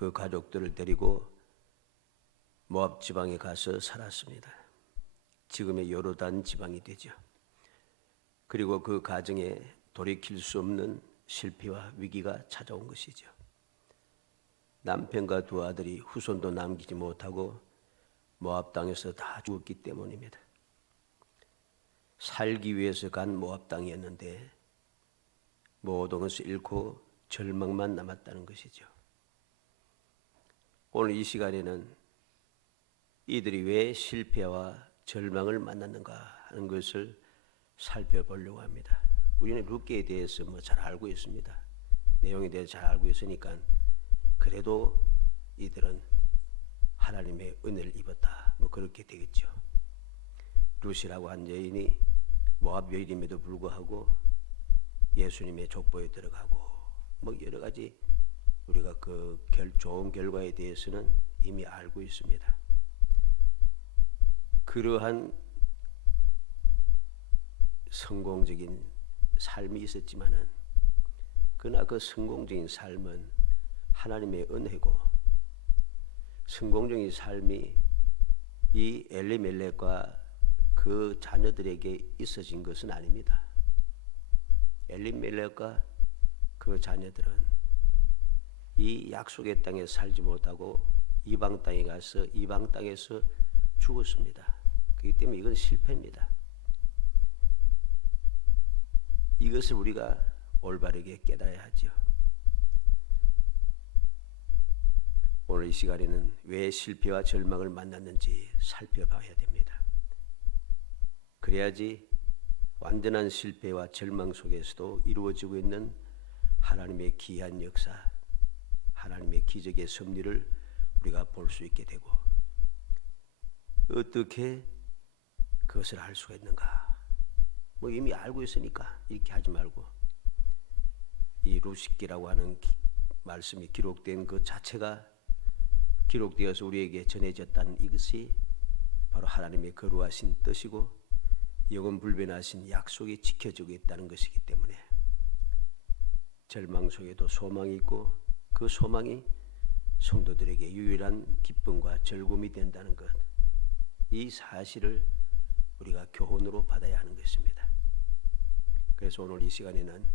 그 가족들을 데리고 모압 지방에 가서 살았습니다. 지금의 요르단 지방이 되죠. 그리고 그 가정에 돌이킬 수 없는 실패와 위기가 찾아온 것이죠. 남편과 두 아들이 후손도 남기지 못하고 모압 땅에서 다 죽었기 때문입니다. 살기 위해서 간 모압 땅이었는데 모든 것을 잃고 절망만 남았다는 것이죠. 오늘 이 시간에는 이들이 왜 실패와 절망을 만났는가 하는 것을 살펴보려고 합니다. 우리는 룻기에 대해서 잘 알고 있습니다. 내용에 대해서 잘 알고 있으니까 그래도 이들은 하나님의 은혜를 입었다. 그렇게 되겠죠. 룻이라고 한 여인이 모압 여인임에도 불구하고 예수님의 족보에 들어가고 여러 가지 우리가 그 좋은 결과에 대해서는 이미 알고 있습니다. 그러한 성공적인 삶이 있었지만은 그러나 그 성공적인 삶은 하나님의 은혜고 성공적인 삶이 이 엘리멜렉과 그 자녀들에게 있어진 것은 아닙니다. 엘리멜렉과 그 자녀들은 이 약속의 땅에 살지 못하고 이방 땅에 가서 이방 땅에서 죽었습니다. 그렇기 때문에 이건 실패입니다. 이것을 우리가 올바르게 깨달아야 하죠. 오늘 이 시간에는 왜 실패와 절망을 만났는지 살펴봐야 됩니다. 그래야지 완전한 실패와 절망 속에서도 이루어지고 있는 하나님의 기이한 역사, 하나님의 기적의 섭리를 우리가 볼 수 있게 되고 어떻게 그것을 알 수가 있는가? 이미 알고 있으니까 이렇게 하지 말고 이 룻기라고 하는 말씀이 기록된 그 자체가 기록되어서 우리에게 전해졌다는 이것이 바로 하나님의 거룩하신 뜻이고 영원 불변하신 약속이 지켜지고 있다는 것이기 때문에 절망 속에도 소망이 있고 그 소망이 성도들에게 유일한 기쁨과 즐거움이 된다는 것, 이 사실을 우리가 교훈으로 받아야 하는 것입니다. 그래서 오늘 이 시간에는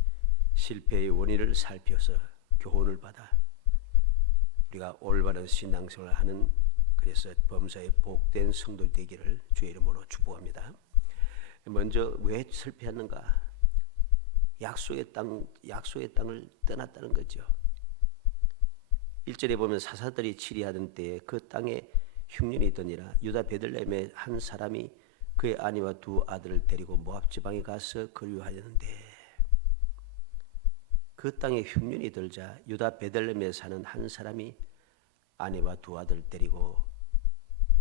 실패의 원인을 살펴서 교훈을 받아 우리가 올바른 신앙생활을 하는 그래서 범사에 복된 성도 되기를 주의 이름으로 축복합니다. 먼저 왜 실패했는가? 약속의 땅을 떠났다는 거죠. 1절에 보면 사사들이 치리하던 때에 그 땅에 흉년이 있더니라. 유다 베들레헴의 한 사람이 그의 아내와 두 아들을 데리고 모압 지방에 가서 거류하였는데 그 땅에 흉년이 들자 유다 베들레헴에 사는 한 사람이 아내와 두 아들을 데리고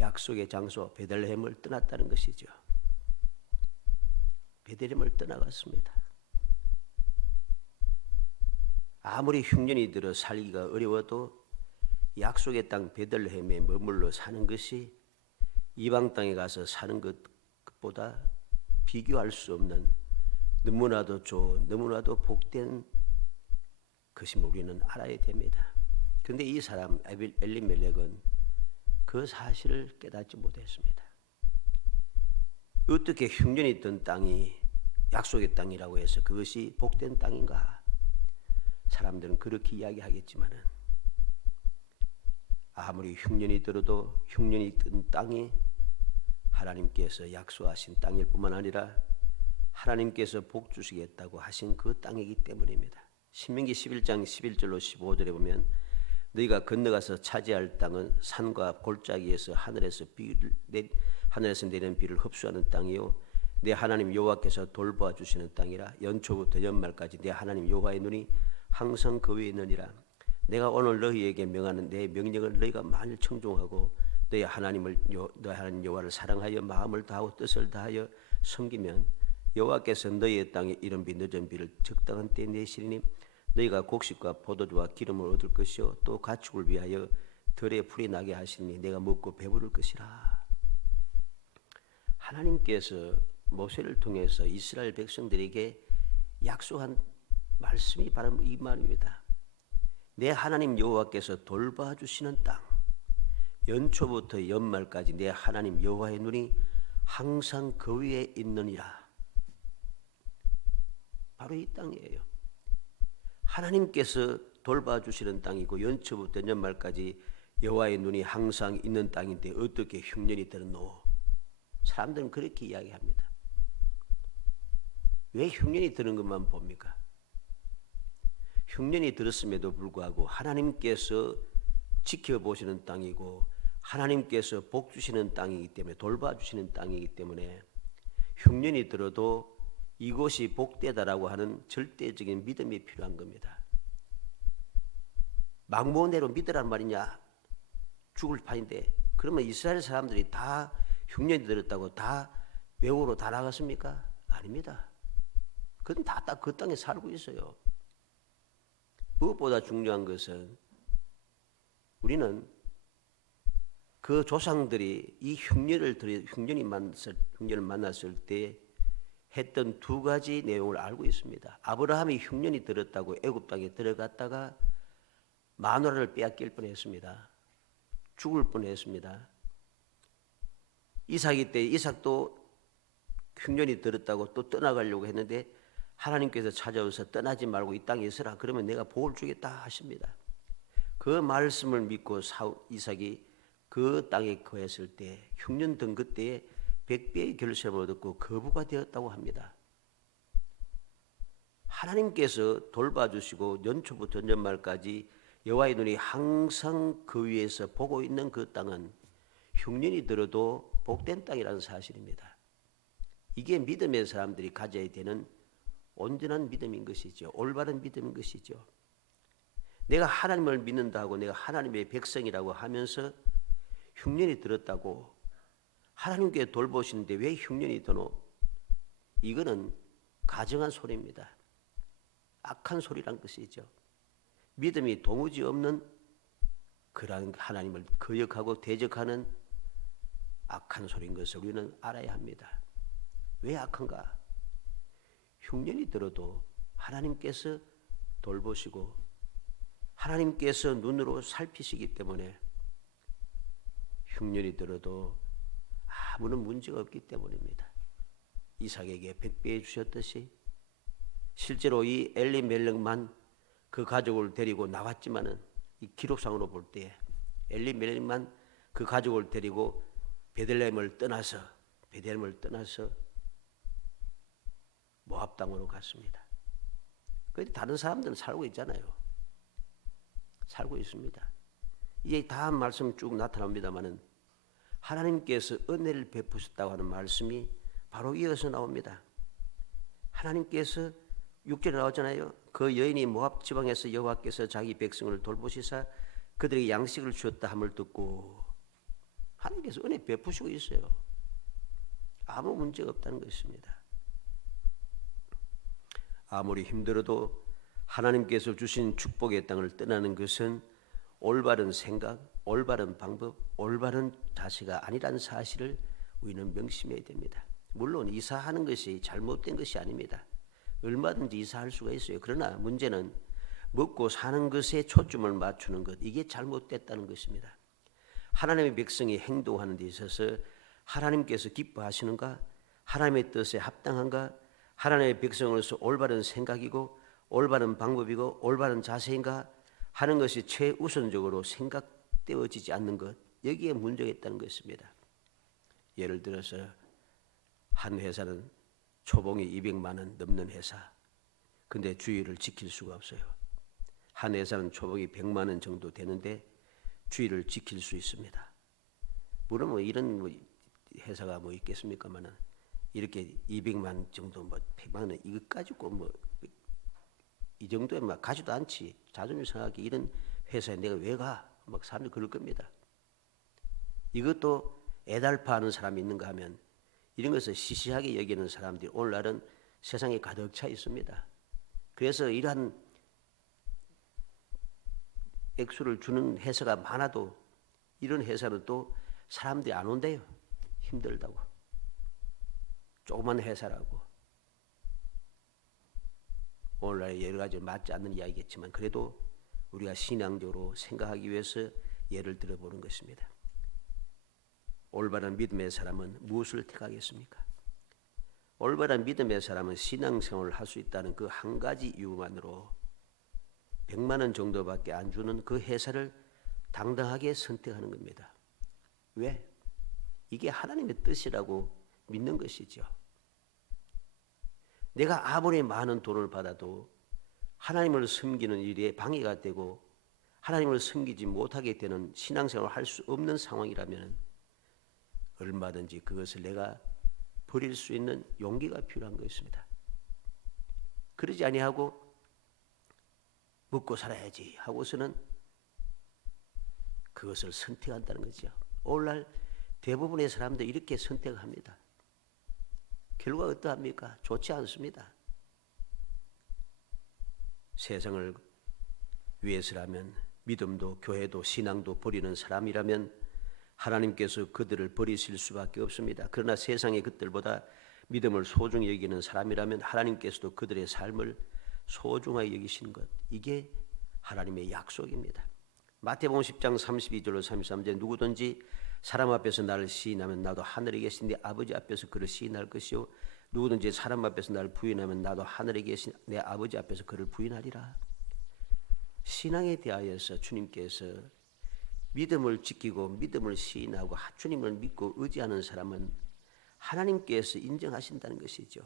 약속의 장소 베들레헴을 떠났다는 것이죠. 베들레헴을 떠나갔습니다. 아무리 흉년이 들어 살기가 어려워도 약속의 땅 베들레헴에 머물러 사는 것이 이방 땅에 가서 사는 것보다 비교할 수 없는 너무나도 좋은 너무나도 복된 것임을 우리는 알아야 됩니다. 그런데 이 사람 엘리멜렉은 그 사실을 깨닫지 못했습니다. 어떻게 흉년이 있던 땅이 약속의 땅이라고 해서 그것이 복된 땅인가? 사람들은 그렇게 이야기하겠지만은 아무리 흉년이 들어도 흉년이 있던 땅이 하나님께서 약속하신 땅일 뿐만 아니라 하나님께서 복 주시겠다고 하신 그 땅이기 때문입니다. 신명기 11장 11절로 15절에 보면 너희가 건너가서 차지할 땅은 산과 골짜기에서 하늘에서 내리는 비를 흡수하는 땅이요 내 하나님 여호와께서 돌보아 주시는 땅이라. 연초부터 연말까지 내 하나님 여호와의 눈이 항상 그 위에 있느니라. 내가 오늘 너희에게 명하는 내 명령을 너희가 만일 청종하고 너희 하나님 여호와를 사랑하여 마음을 다하고 뜻을 다하여 섬기면 여호와께서 너희의 땅에 이른 비 늦은 비를 적당한 때에 내시리니 너희가 곡식과 포도주와 기름을 얻을 것이요 또 가축을 위하여 들에 풀이 나게 하시니 내가 먹고 배부를 것이라. 하나님께서 모세를 통해서 이스라엘 백성들에게 약속한 말씀이 바로 이 말입니다. 내 하나님 여호와께서 돌봐주시는 땅, 연초부터 연말까지 내 하나님 여호와의 눈이 항상 그 위에 있느니라. 바로 이 땅이에요. 하나님께서 돌봐주시는 땅이고 연초부터 연말까지 여호와의 눈이 항상 있는 땅인데 어떻게 흉년이 들었노? 사람들은 그렇게 이야기합니다. 왜 흉년이 드는 것만 봅니까? 흉년이 들었음에도 불구하고 하나님께서 지켜보시는 땅이고 하나님께서 복 주시는 땅이기 때문에, 돌봐주시는 땅이기 때문에 흉년이 들어도 이곳이 복되다라고 하는 절대적인 믿음이 필요한 겁니다. 망모내로 믿으란 말이냐? 죽을 판인데 그러면 이스라엘 사람들이 다 흉년이 들었다고 다 외국으로 다 나갔습니까? 아닙니다. 그건 다 딱 그 땅에 살고 있어요. 무엇보다 중요한 것은 우리는 그 조상들이 이 흉년을 만났을 때 했던 두 가지 내용을 알고 있습니다. 아브라함이 흉년이 들었다고 애굽 땅에 들어갔다가 마누라를 빼앗길 뻔했습니다. 죽을 뻔했습니다. 이삭이 때 이삭도 흉년이 들었다고 또 떠나가려고 했는데 하나님께서 찾아오셔서 떠나지 말고 이 땅에 있으라. 그러면 내가 복을 주겠다 하십니다. 그 말씀을 믿고 이삭이 그 땅에 거했을 때 흉년 든 그때에 100배의 결실을 얻었고 거부가 되었다고 합니다. 하나님께서 돌봐주시고 연초부터 연말까지 여호와의 눈이 항상 그 위에서 보고 있는 그 땅은 흉년이 들어도 복된 땅이라는 사실입니다. 이게 믿음의 사람들이 가져야 되는 온전한 믿음인 것이죠. 올바른 믿음인 것이죠. 내가 하나님을 믿는다고 내가 하나님의 백성이라고 하면서 흉년이 들었다고 하나님께 돌보시는데 왜 흉년이 드노? 이거는 가정한 소리입니다. 악한 소리란 것이죠. 믿음이 도무지 없는 그러한 하나님을 거역하고 대적하는 악한 소리인 것을 우리는 알아야 합니다. 왜 악한가? 흉년이 들어도 하나님께서 돌보시고 하나님께서 눈으로 살피시기 때문에 흉년이 들어도 아무런 문제가 없기 때문입니다. 이삭에게 100배 주셨듯이 실제로 이 엘리멜렉만 그 가족을 데리고 나왔지만은 이 기록상으로 볼 때 엘리멜렉만 그 가족을 데리고 베들레헴을 떠나서 모압 땅으로 갔습니다. 그런데 다른 사람들은 살고 있잖아요. 살고 있습니다. 이제 다음 말씀 쭉 나타납니다만은 하나님께서 은혜를 베푸셨다고 하는 말씀이 바로 이어서 나옵니다. 하나님께서 6절에 나오잖아요. 그 여인이 모압 지방에서 여호와께서 자기 백성을 돌보시사 그들에게 양식을 주었다 함을 듣고 하나님께서 은혜 베푸시고 있어요. 아무 문제가 없다는 것입니다. 아무리 힘들어도 하나님께서 주신 축복의 땅을 떠나는 것은 올바른 생각, 올바른 방법, 올바른 자세가 아니라는 사실을 우리는 명심해야 됩니다. 물론 이사하는 것이 잘못된 것이 아닙니다. 얼마든지 이사할 수가 있어요. 그러나 문제는 먹고 사는 것에 초점을 맞추는 것, 이게 잘못됐다는 것입니다. 하나님의 백성이 행동하는 데 있어서 하나님께서 기뻐하시는가? 하나님의 뜻에 합당한가? 하나님의 백성으로서 올바른 생각이고 올바른 방법이고 올바른 자세인가 하는 것이 최우선적으로 생각되어지지 않는 것, 여기에 문제가 있다는 것입니다. 예를 들어서 한 회사는 초봉이 200만 원 넘는 회사, 근데 주의를 지킬 수가 없어요. 한 회사는 초봉이 100만 원 정도 되는데 주의를 지킬 수 있습니다. 물론 뭐 이런 회사가 뭐 있겠습니까만은 이렇게 200만 정도 100만 원 이거 가지고 뭐 이 정도에 막 가지도 않지. 자존심 상하게 이런 회사에 내가 왜 가? 막 사람들이 그럴 겁니다. 이것도 애달파하는 사람이 있는가 하면 이런 것을 시시하게 여기는 사람들이 오늘날은 세상에 가득 차 있습니다. 그래서 이러한 액수를 주는 회사가 많아도 이런 회사는 또 사람들이 안 온대요. 힘들다고. 조그만 회사라고. 오늘날 여러 가지 맞지 않는 이야기겠지만 그래도 우리가 신앙적으로 생각하기 위해서 예를 들어보는 것입니다. 올바른 믿음의 사람은 무엇을 택하겠습니까? 올바른 믿음의 사람은 신앙생활을 할 수 있다는 그 한 가지 이유만으로 100만 원 정도밖에 안 주는 그 회사를 당당하게 선택하는 겁니다. 왜? 이게 하나님의 뜻이라고 믿는 것이죠. 내가 아무리 많은 돈을 받아도 하나님을 섬기는 일에 방해가 되고 하나님을 섬기지 못하게 되는 신앙생활을 할 수 없는 상황이라면 얼마든지 그것을 내가 버릴 수 있는 용기가 필요한 것입니다. 그러지 아니하고 먹고 살아야지 하고서는 그것을 선택한다는 거죠. 오늘날 대부분의 사람들이 이렇게 선택합니다. 결과가 어떠합니까? 좋지 않습니다. 세상을 위해서라면 믿음도 교회도 신앙도 버리는 사람이라면 하나님께서 그들을 버리실 수밖에 없습니다. 그러나 세상의 그들보다 믿음을 소중히 여기는 사람이라면 하나님께서도 그들의 삶을 소중하게 여기시는 것, 이게 하나님의 약속입니다. 마태복음 10장 32절로 33절 누구든지 사람 앞에서 나를 시인하면 나도 하늘에 계신 내 아버지 앞에서 그를 시인할 것이요 누구든지 사람 앞에서 나를 부인하면 나도 하늘에 계신 내 아버지 앞에서 그를 부인하리라. 신앙에 대하여서 주님께서 믿음을 지키고 믿음을 시인하고 주님을 믿고 의지하는 사람은 하나님께서 인정하신다는 것이죠.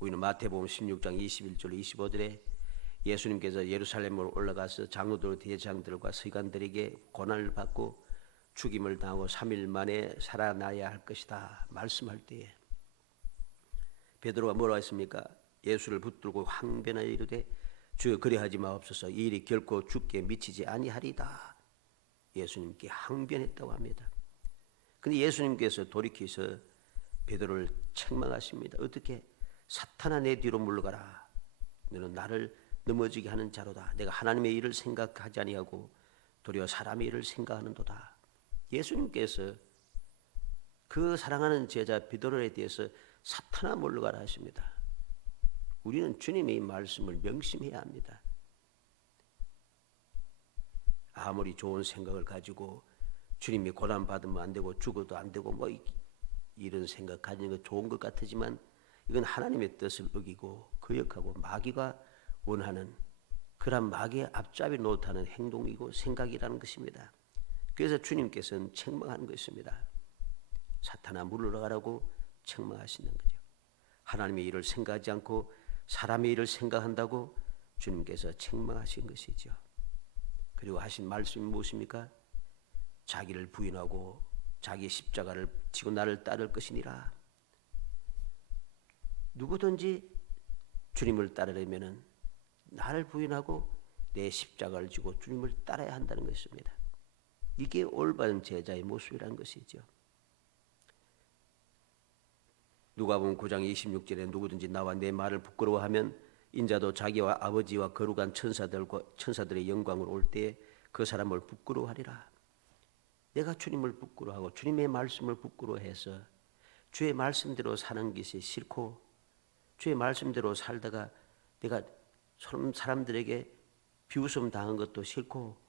우리는 마태복음 16장 21절 25절에 예수님께서 예루살렘으로 올라가서 장로들 대제사장들과 서기관들에게 고난을 받고 죽임을 당하고 3일 만에 살아나야 할 것이다 말씀할 때에 베드로가 뭐라고 했습니까? 예수를 붙들고 항변하여 이르되 주여 그리하지 마옵소서 이 일이 결코 죽게 미치지 아니하리다. 예수님께 항변했다고 합니다. 그런데 예수님께서 돌이켜서 베드로를 책망하십니다. 어떻게? 사탄아 내 뒤로 물러가라. 너는 나를 넘어지게 하는 자로다. 내가 하나님의 일을 생각하지 아니하고 도리어 사람의 일을 생각하는도다. 예수님께서 그 사랑하는 제자 베드로에 대해서 사탄아 물러가라 하십니다. 우리는 주님의 이 말씀을 명심해야 합니다. 아무리 좋은 생각을 가지고 주님이 고난받으면 안 되고 죽어도 안 되고 뭐 이런 생각 가지는 거 좋은 것 같지만 이건 하나님의 뜻을 어기고 거역하고 마귀가 원하는 그런 마귀의 앞잡이 노릇하는 행동이고 생각이라는 것입니다. 그래서 주님께서는 책망하는 것입니다. 사탄아 물러가라고 책망하시는 거죠. 하나님의 일을 생각하지 않고 사람의 일을 생각한다고 주님께서 책망하신 것이죠. 그리고 하신 말씀이 무엇입니까? 자기를 부인하고 자기 십자가를 지고 나를 따를 것이니라. 누구든지 주님을 따르려면 나를 부인하고 내 십자가를 지고 주님을 따라야 한다는 것입니다. 이게 올바른 제자의 모습이라는 것이죠. 누가복음 9장 26절에 누구든지 나와 내 말을 부끄러워하면 인자도 자기와 아버지와 거룩한 천사들의 영광으로 올 때에 그 사람을 부끄러워하리라. 내가 주님을 부끄러워하고 주님의 말씀을 부끄러워해서 주의 말씀대로 사는 것이 싫고 주의 말씀대로 살다가 내가 사람들에게 비웃음 당한 것도 싫고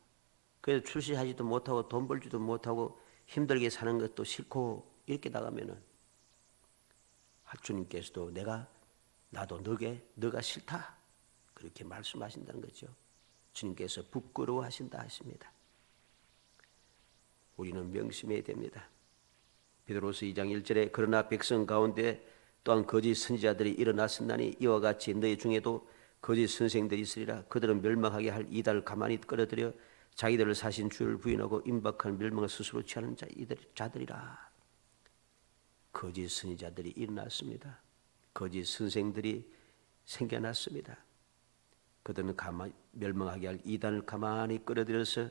그래서 출세하지도 못하고 돈 벌지도 못하고 힘들게 사는 것도 싫고 이렇게 나가면은 주님께서도 나도 너가 싫다 그렇게 말씀하신다는 거죠. 주님께서 부끄러워하신다 하십니다. 우리는 명심해야 됩니다. 베드로서 2장 1절에 그러나 백성 가운데 또한 거짓 선지자들이 일어났으나니 이와 같이 너희 중에도 거짓 선생들이 있으리라. 그들은 멸망하게 할 이달을 가만히 끌어들여 자기들을 사신 주를 부인하고 임박한 멸망을 스스로 취하는 자들이라. 거짓 선지자들이 일어났습니다. 거짓 선생들이 생겨났습니다. 그들은 멸망하게 할 이단을 가만히 끌어들여서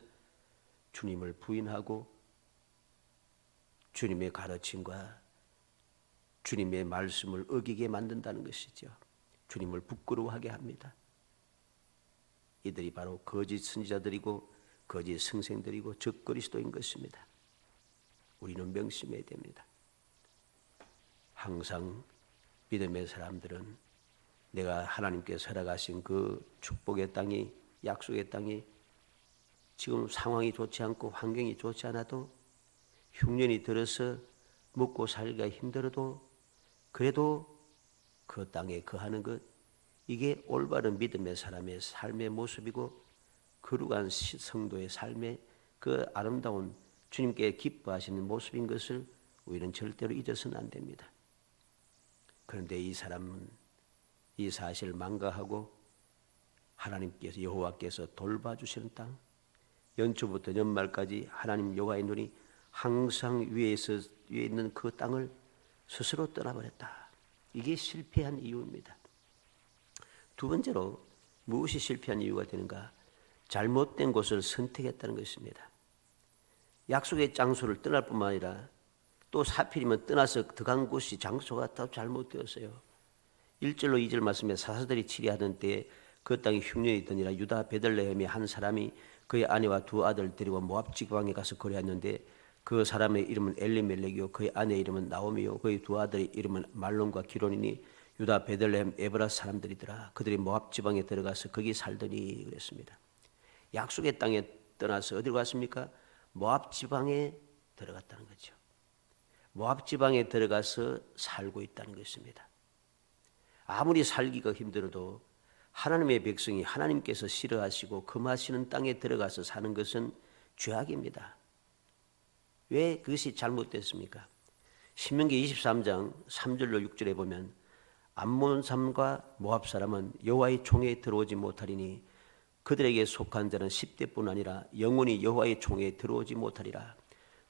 주님을 부인하고 주님의 가르침과 주님의 말씀을 어기게 만든다는 것이죠. 주님을 부끄러워하게 합니다. 이들이 바로 거짓 선지자들이고 거짓 선생들이고 즉 그리스도인 것입니다. 우리는 명심해야 됩니다. 항상 믿음의 사람들은 내가 하나님께서 허락하신 그 축복의 땅이, 약속의 땅이 지금 상황이 좋지 않고 환경이 좋지 않아도, 흉년이 들어서 먹고 살기가 힘들어도, 그래도 그 땅에 거하는 것, 이게 올바른 믿음의 사람의 삶의 모습이고 거룩한 성도의 삶의 그 아름다운 주님께 기뻐하시는 모습인 것을 우리는 절대로 잊어서는 안 됩니다. 그런데 이 사람은 이 사실을 망각하고 하나님께서, 여호와께서 돌봐주시는 땅, 연초부터 연말까지 하나님 여호와의 눈이 항상 위에 있는 그 땅을 스스로 떠나버렸다. 이게 실패한 이유입니다. 두 번째로 무엇이 실패한 이유가 되는가? 잘못된 곳을 선택했다는 것입니다. 약속의 장소를 떠날 뿐만 아니라 또 하필이면 떠나서 들어간 곳이, 장소가 더 잘못되었어요. 1절로 2절 말씀에 사사들이 치리하던 때에 그 땅에 흉년이 있더니라. 유다 베들레헴의 한 사람이 그의 아내와 두 아들 데리고 모압 지방에 가서 거래했는데 그 사람의 이름은 엘리멜렉이요 그의 아내의 이름은 나오미요 그의 두 아들의 이름은 말론과 기론이니 유다 베들레헴 에브라 사람들이더라. 그들이 모압 지방에 들어가서 거기 살더니 그랬습니다. 약속의 땅에 떠나서 어디로 갔습니까? 모압 지방에 들어갔다는 거죠. 모압 지방에 들어가서 살고 있다는 것입니다. 아무리 살기가 힘들어도 하나님의 백성이 하나님께서 싫어하시고 금하시는 땅에 들어가서 사는 것은 죄악입니다. 왜 그것이 잘못됐습니까? 신명기 23장 3절로 6절에 보면 암몬 사람과 모압 사람은 여호와의 총에 들어오지 못하리니 그들에게 속한 자는 10대뿐 아니라 영원히 여호와의 총에 들어오지 못하리라.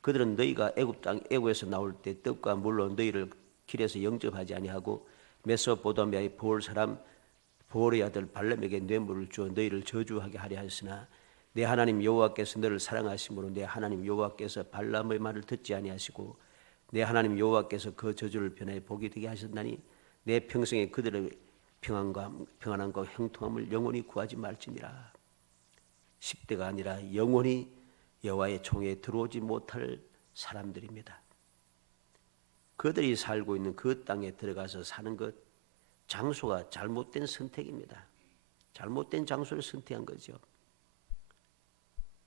그들은 너희가 애굽에서 나올 때 떡과 물로 너희를 길에서 영접하지 아니하고 메소포타미아의 보올 사람 보올의 아들 발람에게 뇌물을 주어 너희를 저주하게 하려 하였으나 내 하나님 여호와께서 너를 사랑하심으로 내 하나님 여호와께서 발람의 말을 듣지 아니하시고 내 하나님 여호와께서 그 저주를 변하여 복이 되게 하셨나니 내 평생에 그들의 평안함과 형통함을 영원히 구하지 말지니라. 10대가 아니라 영원히 여호와의 총에 들어오지 못할 사람들입니다. 그들이 살고 있는 그 땅에 들어가서 사는 것, 장소가 잘못된 선택입니다. 잘못된 장소를 선택한 거죠.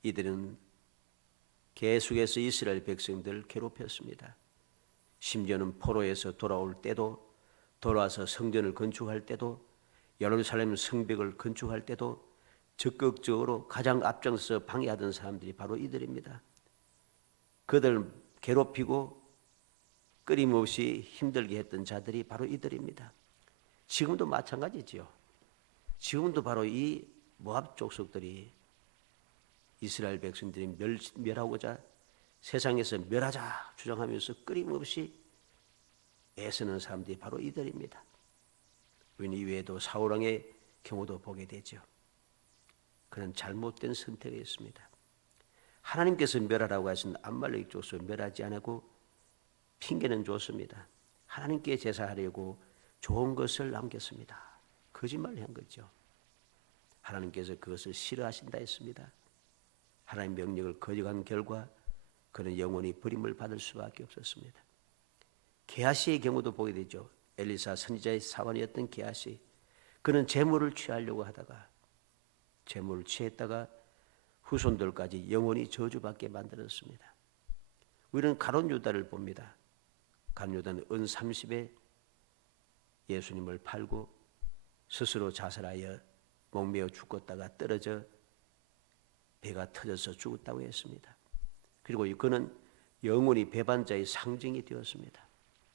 이들은 계속해서 이스라엘 백성들을 괴롭혔습니다. 심지어는 포로에서 돌아올 때도, 돌아와서 성전을 건축할 때도, 예루살렘 성벽을 건축할 때도 적극적으로 가장 앞장서 방해하던 사람들이 바로 이들입니다. 그들을 괴롭히고 끊임없이 힘들게 했던 자들이 바로 이들입니다. 지금도 마찬가지지요. 지금도 바로 이 모압 족속들이 이스라엘 백성들이 멸하고자 세상에서 멸하자 주장하면서 끊임없이 애쓰는 사람들이 바로 이들입니다. 우리는 이외에도 사울왕의 경우도 보게 되죠. 그는 잘못된 선택을 했습니다. 하나님께서 멸하라고 하신 암말렉 족속을 멸하지 않고 핑계는 줬습니다. 하나님께 제사하려고 좋은 것을 남겼습니다. 거짓말을 한 거죠. 하나님께서 그것을 싫어하신다 했습니다. 하나님 명령을 거역한 결과 그는 영원히 버림을 받을 수밖에 없었습니다. 게하시의 경우도 보게 되죠. 엘리사 선지자의 사환이었던 게하시, 그는 재물을 취하려고 하다가 재물을 취했다가 후손들까지 영원히 저주받게 만들었습니다. 우리는 가룟 유다를 봅니다. 가룟 유다는 은 30에 예수님을 팔고 스스로 자살하여 목매어 죽었다가 떨어져 배가 터져서 죽었다고 했습니다. 그리고 그는 영원히 배반자의 상징이 되었습니다.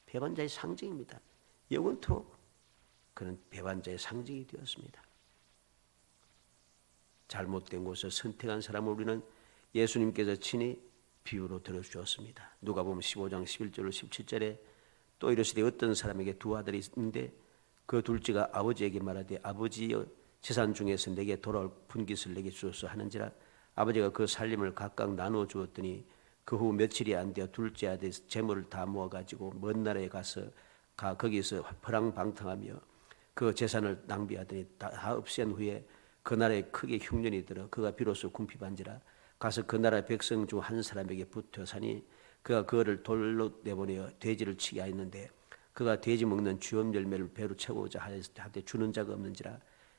배반자의 상징입니다. 영원토록 그는 배반자의 상징이 되었습니다. 잘못된 곳을 선택한 사람을 우리는 예수님께서 친히 비유로 들어주었습니다. 누가복음 15장 11절로 17절에 또 이르시되 어떤 사람에게 두 아들이 있는데 그 둘째가 아버지에게 말하되 아버지여 재산 중에서 내게 돌아올 분깃을 내게 주소서 하는지라 아버지가 그 살림을 각각 나누어 주었더니 그 후 며칠이 안 되어 둘째 아들이 재물을 다 모아가지고 먼 나라에 가서 거기서 허랑방탕하며 그 재산을 낭비하더니 다 없앤 후에 그 나라에 크게 흉년이 들어 그가 비로소 궁핍한지라 가서 그 나라 백성 중 한 사람에게 붙어 사니 그가 그를 돌로 내보내어 돼지를 치게 하였는데 그가 돼지 먹는 주염 열매를 배로 채우고자 하되 주는 자가 없는지라.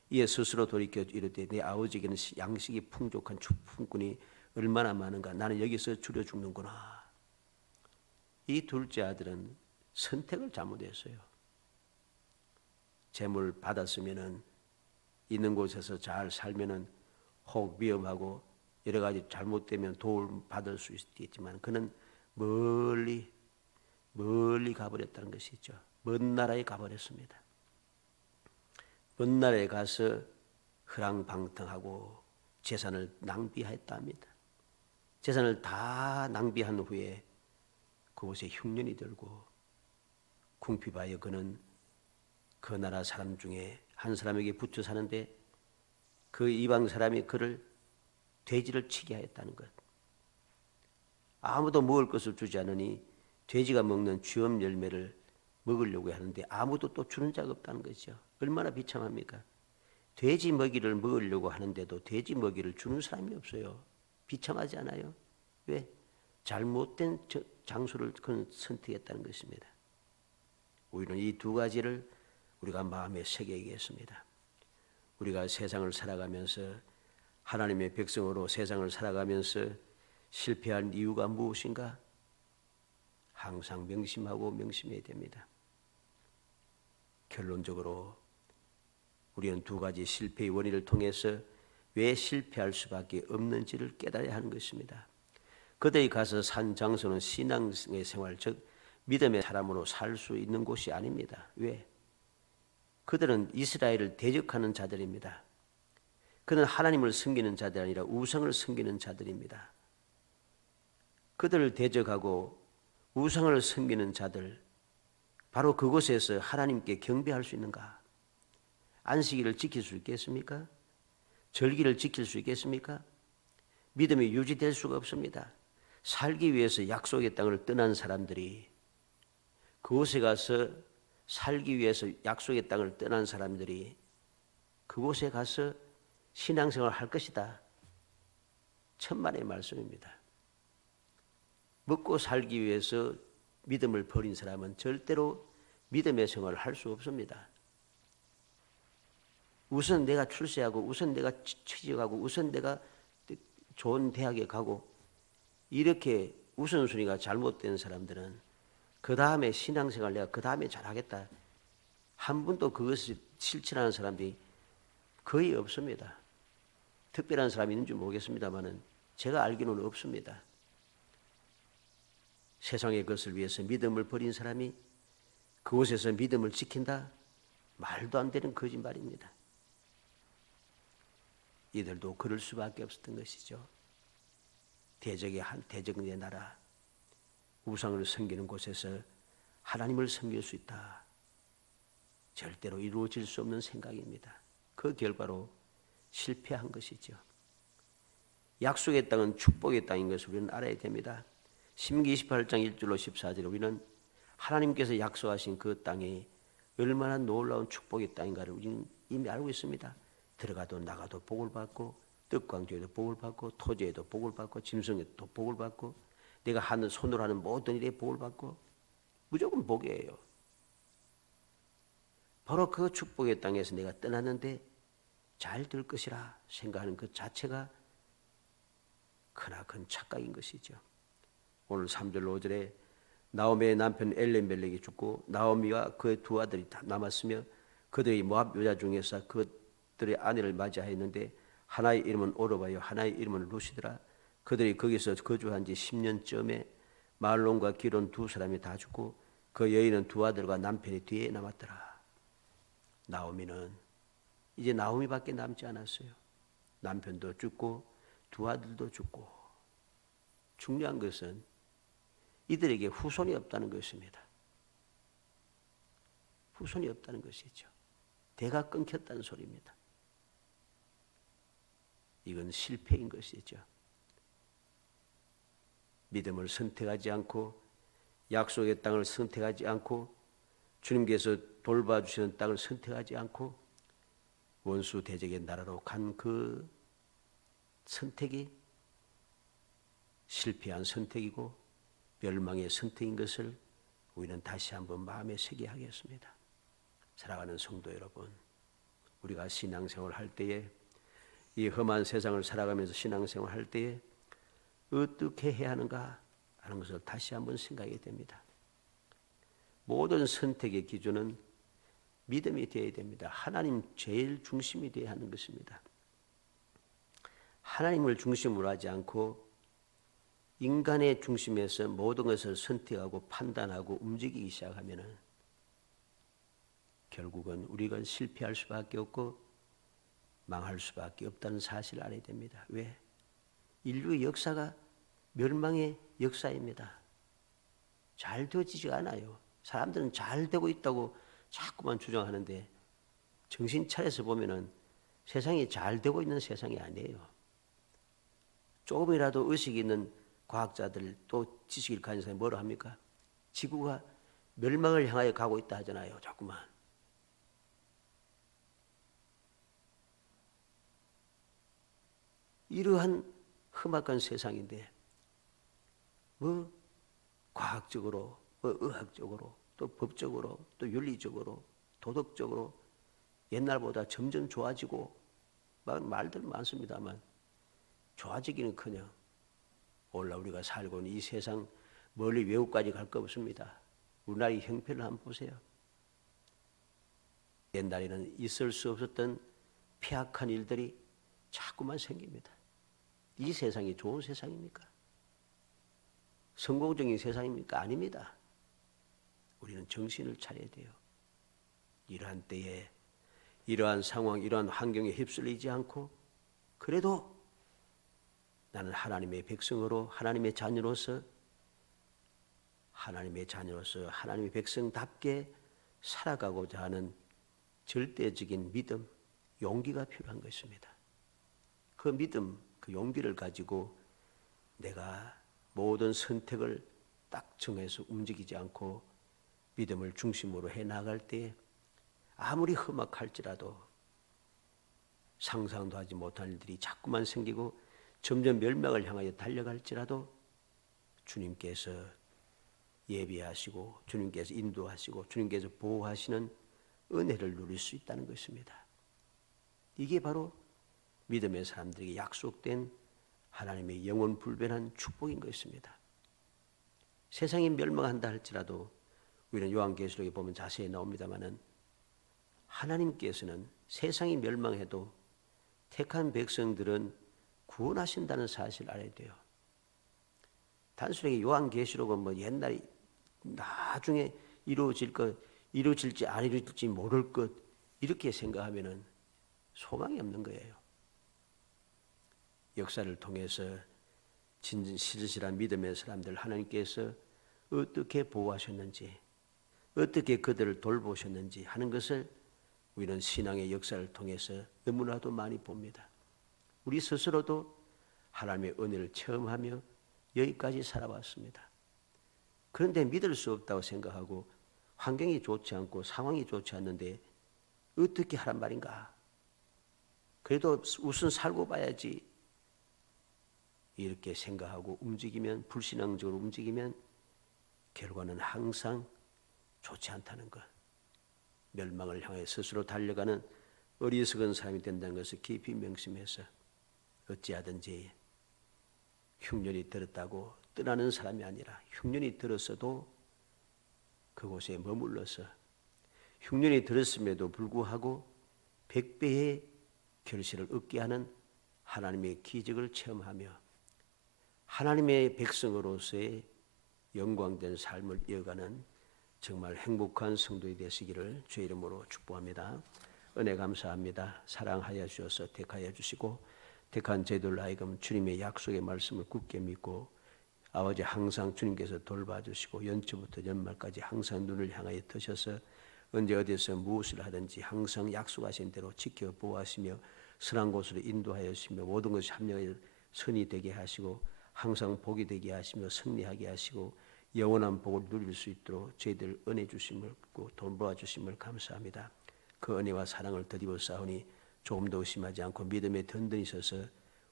이에 스스로 돌이켜 이르되 내 아버지에게는 양식이 풍족한 품꾼이 얼마나 많은가. 나는 여기서 줄여 죽는구나. 이 둘째 아들은 선택을 잘못했어요. 재물 받았으면은 있는 곳에서 잘 살면은 혹 위험하고 여러 가지 잘못되면 도움 받을 수 있겠지만 그는 멀리 가버렸다는 것이죠. 먼 나라에 가버렸습니다. 먼 나라에 가서 흐랑방탕하고 재산을 낭비했다 합니다. 재산을 다 낭비한 후에 그곳에 흉년이 들고 궁핍하여 그는 그 나라 사람 중에 한 사람에게 붙어 사는데 그 이방 사람이 그를 돼지를 치게 하였다는 것. 아무도 먹을 것을 주지 않으니 돼지가 먹는 주염 열매를 먹으려고 하는데 아무도 또 주는 자가 없다는 거죠. 얼마나 비참합니까? 돼지 먹이를 먹으려고 하는데도 돼지 먹이를 주는 사람이 없어요. 비참하지 않아요? 왜? 잘못된 장소를 그는 선택했다는 것입니다. 우리는 이 두 가지를 우리가 마음에 새겨야겠습니다. 우리가 세상을 살아가면서 하나님의 백성으로 세상을 살아가면서 실패한 이유가 무엇인가? 항상 명심하고 명심해야 됩니다. 결론적으로 우리는 두 가지 실패의 원인을 통해서 왜 실패할 수밖에 없는지를 깨달아야 하는 것입니다. 그들이 가서 산 장소는 신앙의 생활, 즉 믿음의 사람으로 살 수 있는 곳이 아닙니다. 왜? 그들은 이스라엘을 대적하는 자들입니다. 그는 하나님을 섬기는 자들이 아니라 우상을 섬기는 자들입니다. 그들을 대적하고 우상을 섬기는 자들, 바로 그곳에서 하나님께 경배할 수 있는가? 안식일을 지킬 수 있겠습니까? 절기를 지킬 수 있겠습니까? 믿음이 유지될 수가 없습니다. 살기 위해서 약속의 땅을 떠난 사람들이, 그곳에 가서 살기 위해서 약속의 땅을 떠난 사람들이 그곳에 가서 신앙생활을 할 것이다. 천만의 말씀입니다. 먹고 살기 위해서 믿음을 버린 사람은 절대로 믿음의 생활을 할 수 없습니다. 우선 내가 출세하고 우선 내가 취직하고 우선 내가 좋은 대학에 가고 이렇게 우선순위가 잘못된 사람들은 그 다음에 신앙생활 내가 그 다음에 잘하겠다. 한 번도 그것을 실천하는 사람들이 거의 없습니다. 특별한 사람이 있는지 모르겠습니다만은 제가 알기로는 없습니다. 세상의 것을 위해서 믿음을 버린 사람이 그곳에서 믿음을 지킨다? 말도 안 되는 거짓말입니다. 이들도 그럴 수밖에 없었던 것이죠. 대적의 나라, 우상을 섬기는 곳에서 하나님을 섬길 수 있다. 절대로 이루어질 수 없는 생각입니다. 그 결과로 실패한 것이죠. 약속의 땅은 축복의 땅인 것을 우리는 알아야 됩니다. 신명기 28장 1절로 14절에 우리는 하나님께서 약속하신 그 땅이 얼마나 놀라운 축복의 땅인가를 우리는 이미 알고 있습니다. 들어가도 나가도 복을 받고 떡광주에도 복을 받고 토지에도 복을 받고 짐승에도 복을 받고 내가 하는 손으로 하는 모든 일에 복을 받고 무조건 복이에요. 바로 그 축복의 땅에서 내가 떠났는데 잘 될 것이라 생각하는 그 자체가 크나큰 착각인 것이죠. 오늘 3절 5절에 나오미의 남편 엘리멜렉이 죽고 나오미와 그의 두 아들이 다 남았으며 그들이 모압 여자 중에서 그들의 아내를 맞이하였는데 하나의 이름은 오르바요 하나의 이름은 루시더라. 그들이 거기서 거주한 지 10년쯤에 말론과 기론 두 사람이 다 죽고 그 여인은 두 아들과 남편이 뒤에 남았더라. 나오미는 이제 나오미밖에 남지 않았어요. 남편도 죽고 두 아들도 죽고. 중요한 것은 이들에게 후손이 없다는 것입니다. 후손이 없다는 것이죠. 대가 끊겼다는 소리입니다. 이건 실패인 것이죠. 믿음을 선택하지 않고 약속의 땅을 선택하지 않고 주님께서 돌봐주시는 땅을 선택하지 않고 원수 대적의 나라로 간 그 선택이 실패한 선택이고 멸망의 선택인 것을 우리는 다시 한번 마음에 새게 하겠습니다. 사랑하는 성도 여러분, 우리가 신앙생활 할 때에 이 험한 세상을 살아가면서 신앙생활 할 때에 어떻게 해야 하는가 하는 것을 다시 한번 생각하게 됩니다. 모든 선택의 기준은 믿음이 되어야 됩니다. 하나님 제일 중심이 되어야 하는 것입니다. 하나님을 중심으로 하지 않고 인간의 중심에서 모든 것을 선택하고 판단하고 움직이기 시작하면 결국은 우리가 실패할 수밖에 없고 망할 수밖에 없다는 사실을 알아야 됩니다. 왜? 인류의 역사가 멸망의 역사입니다. 잘 되어지지가 않아요. 사람들은 잘 되고 있다고 자꾸만 주장하는데 정신 차려서 보면은 세상이 잘 되고 있는 세상이 아니에요. 조금이라도 의식이 있는 과학자들 또 지식을 가진 사람이 뭐라 합니까? 지구가 멸망을 향하여 가고 있다 하잖아요. 자꾸만. 이러한 험악한 세상인데 뭐 과학적으로, 뭐 의학적으로, 또 법적으로, 또 윤리적으로, 도덕적으로 옛날보다 점점 좋아지고 말들 많습니다만 좋아지기는커녕 오늘 우리가 살고 있는 이 세상 멀리 외국까지 갈 거 없습니다. 우리나라의 형편을 한번 보세요. 옛날에는 있을 수 없었던 폐악한 일들이 자꾸만 생깁니다. 이 세상이 좋은 세상입니까? 성공적인 세상입니까? 아닙니다. 우리는 정신을 차려야 돼요. 이러한 때에 이러한 상황, 이러한 환경에 휩쓸리지 않고 그래도 나는 하나님의 백성으로 하나님의 자녀로서 하나님의 백성답게 살아가고자 하는 절대적인 믿음, 용기가 필요한 것입니다. 그 믿음, 그 용기를 가지고 내가 모든 선택을 딱 정해서 움직이지 않고 믿음을 중심으로 해 나갈 때 아무리 험악할지라도 상상도 하지 못한 일들이 자꾸만 생기고 점점 멸망을 향하여 달려갈지라도 주님께서 예비하시고 주님께서 인도하시고 주님께서 보호하시는 은혜를 누릴 수 있다는 것입니다. 이게 바로 믿음의 사람들에게 약속된 하나님의 영원 불변한 축복인 것입니다. 세상이 멸망한다 할지라도 우리는 요한계시록에 보면 자세히 나옵니다마는 하나님께서는 세상이 멸망해도 택한 백성들은 구원하신다는 사실을 알아야 돼요. 단순하게 요한계시록은 뭐 옛날에 나중에 이루어질 것, 이루어질지 안 이루어질지 모를 것 이렇게 생각하면은 소망이 없는 거예요. 역사를 통해서 진실실한 믿음의 사람들 하나님께서 어떻게 보호하셨는지 어떻게 그들을 돌보셨는지 하는 것을 우리는 신앙의 역사를 통해서 너무나도 많이 봅니다. 우리 스스로도 하나님의 은혜를 체험하며 여기까지 살아왔습니다. 그런데 믿을 수 없다고 생각하고 환경이 좋지 않고 상황이 좋지 않는데 어떻게 하란 말인가? 그래도 우선 살고 봐야지. 이렇게 생각하고 움직이면 불신앙적으로 움직이면 결과는 항상 좋지 않다는 것. 멸망을 향해 스스로 달려가는 어리석은 사람이 된다는 것을 깊이 명심해서 어찌하든지 흉년이 들었다고 떠나는 사람이 아니라 흉년이 들었어도 그곳에 머물러서 흉년이 들었음에도 불구하고 100배의 결실을 얻게 하는 하나님의 기적을 체험하며 하나님의 백성으로서의 영광된 삶을 이어가는 정말 행복한 성도이 되시기를 주의 이름으로 축복합니다. 은혜 감사합니다. 사랑하여 주셔서 택하여 주시고 택한 저희들 하여금 주님의 약속의 말씀을 굳게 믿고 아버지 항상 주님께서 돌봐주시고 연초부터 연말까지 항상 눈을 향하여 뜨셔서 언제 어디서 무엇을 하든지 항상 약속하신 대로 지켜 보호하시며 선한 곳으로 인도하여 주시며 모든 것이 합력하여 선이 되게 하시고 항상 복이 되게 하시며 승리하게 하시고 영원한 복을 누릴 수 있도록 저희들 은혜 주심을 돌보아 주심을 감사합니다. 그 은혜와 사랑을 더디어 싸우니 조금 더 의심하지 않고 믿음에 든든히 있어서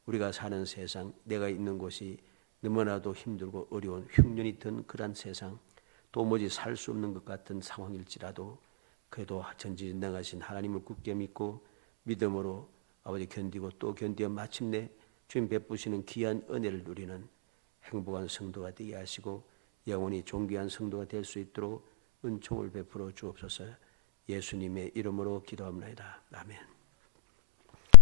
우리가 사는 세상 내가 있는 곳이 너무나도 힘들고 어려운 흉년이 든 그런 세상 도무지 살 수 없는 것 같은 상황일지라도 그래도 전지전능하신 하나님을 굳게 믿고 믿음으로 아버지 견디고 또 견디어 마침내 주님 베푸시는 귀한 은혜를 누리는 행복한 성도가 되게 하시고 영원히 존귀한 성도가 될 수 있도록 은총을 베풀어 주옵소서. 예수님의 이름으로 기도합니다. 아멘.